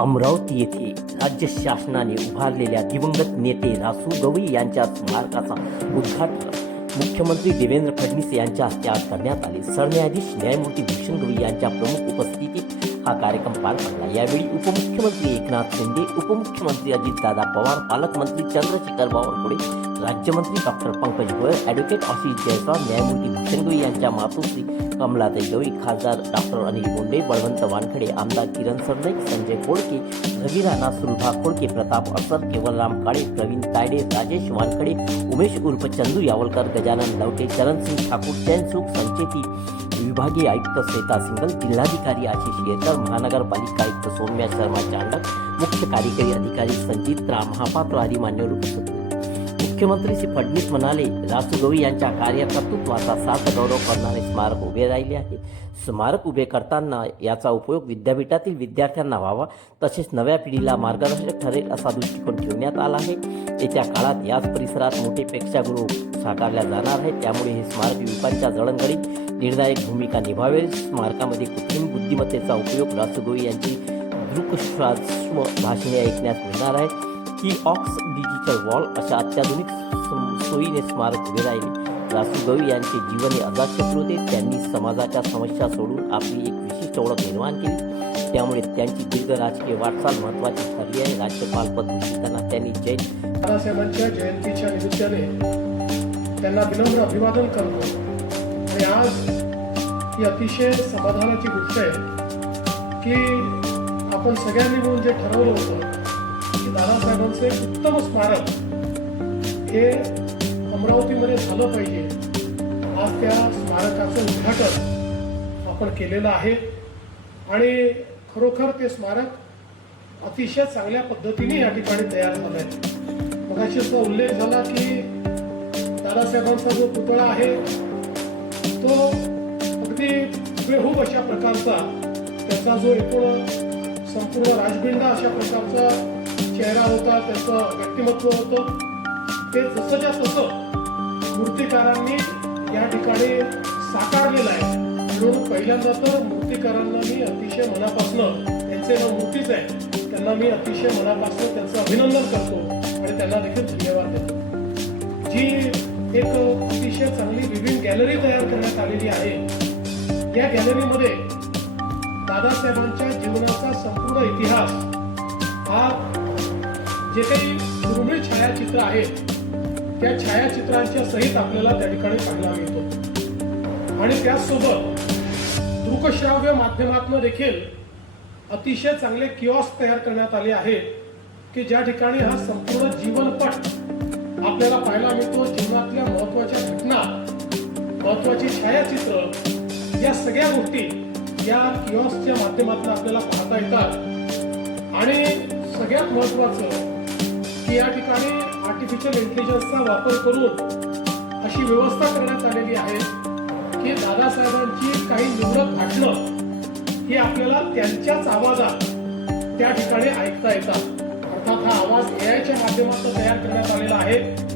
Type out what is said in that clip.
अमरावती येथे राज्य शासनाने उभारलेल्या दिवंगत नेते रासू गवई यांच्या स्मारकाचा उद्घाटन मुख्यमंत्री देवेंद्र फडणवीस यांच्या हस्ते आज करण्यात आले. सरन्यायाधीश न्यायमूर्ती भूषण गवई यांच्या प्रमुख उपस्थितीत हा कार्यक्रम पार पडला. यावेळी उपमुख्यमंत्री एकनाथ शिंदे उपमुख्यमंत्री अजितदादा पवार पालकमंत्री चंद्रशेखर बावनकुळे राज्यमंत्री डॉक्टर पंकज गोयल ॲडव्होकेट आशिष जयस्वाल न्यायमूर्ती भूषण गोई यांच्या मातोश्री कमलाताई गवई खासदार डॉक्टर अनिल बोंडे बळवंत वानखडे आमदार किरण सरनाईक संजय कोळके रवी राणा सुलभा खोडके प्रताप असर केवलराम काळे प्रवीण तायडे राजेश वानखडे उमेश उर्फ चंदू यावलकर गजानन लवटे चरणसिंग ठाकूर चैनसुख संचेती विभागीय आयुक्त श्वेता सिंगल जिल्हाधिकारी आशिष येकर महानगरपालिका आयुक्त सौम्या शर्मा चांडक मुख्य कार्यकारी अधिकारी संजित राम महापात्र आदी मान्यवर उपस्थित होते. मुख्यमंत्री श्री फडणवीस म्हणाले रासू गवई यांच्या कार्यकर्तृत्वाचा सात गौरव करणारे स्मारक उभे राहिले आहे. स्मारक उभे करताना याचा उपयोग विद्यापीठातील विद्यार्थ्यांना व्हावा तसेच नव्या पिढीला मार्गदर्शक ठरेल असा दृष्टिकोन ठेवण्यात आला आहे. येत्या काळात याच परिसरात मोठे प्रेक्षागृह साकारल्या जाणार आहे त्यामुळे हे स्मारक युवकांच्या जडणघडीत निर्णायक भूमिका निभावेल. स्मारकामध्ये कृत्रिम बुद्धिमत्तेचा उपयोग रासू गवई यांची दृकश्वास्म भाषणे ऐकण्यास मिळणार आहे. ही ऑक्स डिजिटल वॉल अशा अत्याधुनिक सोयीने स्मारक उभे राहिले. दासू गवई यांचे जीवन हे अजातशत्रू होते. त्यांनी समाजाच्या समस्या सोडून आपली एक विशिष्ट ओळख निर्माण केली. त्यामुळे त्यांची दीर्घ राजकीय वाटचाल महत्त्वाची ठरली आहे. राज्यपाल पद भूषितांना त्यांनी जैन दादासाहेबांच्या जयंतीच्या निमित्ताने त्यांना विनम्र अभिवादन करतो. आणि आज ही अतिशय समाधानाची गोष्ट आहे की आपण सगळ्यांनी मिळून जे ठरवलं होतं की दादासाहेबांचं एक उत्तम स्मारक हे अमरावतीमध्ये झालं पाहिजे. आज त्या स्मारकाचं उद्घाटन आपण केलेलं आहे. आणि खरोखर ते स्मारक अतिशय चांगल्या पद्धतीने या ठिकाणी तयार झालं आहे मगाशी उल्लेख झाला की दादासाहेबांचा जो पुतळा आहे तो अगदी बेहूब अशा प्रकारचा त्याचा जो एकूण संपूर्ण राजबिंडा अशा प्रकारचा चेहरा होता त्याचं व्यक्तिमत्व होतं. ते जसंच्या तसं मूर्तिकारांनी या ठिकाणी साकारलेलं आहे. म्हणून पहिल्यांदा तर मूर्तिकारांना मी अतिशय मनापासनं त्यांचे नाव मूर्तीच आहे त्यांना मी अतिशय मनापासनं त्यांचं अभिनंदन करतो आणि त्यांना देखील धन्यवाद देतो. जी एक अतिशय चांगली विविध गॅलरी तयार करण्यात आलेली आहे या गॅलरीमध्ये दादासाहेबांच्या जीवनाचा संपूर्ण इतिहास जे काही दुर्मिळ छायाचित्र आहेत त्या छायाचित्रांच्या सहित आपल्याला त्या ठिकाणी पाहायला मिळतो. आणि त्याचसोबत दृकश्राव्य माध्यमातून देखील अतिशय चांगले किऑस तयार करण्यात आले आहेत की ज्या ठिकाणी हा संपूर्ण जीवनपट आपल्याला पाहायला मिळतो. जीवनातल्या महत्त्वाच्या घटना महत्वाची छायाचित्र या सगळ्या गोष्टी या किऑसच्या माध्यमातून आपल्याला पाहता येतात. आणि सगळ्यात महत्वाचं की या ठिकाणी आर्टिफिशियल इंटेलिजन्सचा वापर करून अशी व्यवस्था करण्यात आलेली आहे की दादासाहेबांची काही निवडक भाषणं हे आपल्याला त्यांच्याच आवाजात त्या ठिकाणी ऐकता येतात. अर्थात हा आवाज ए माध्यमातून तयार करण्यात आलेला आहे.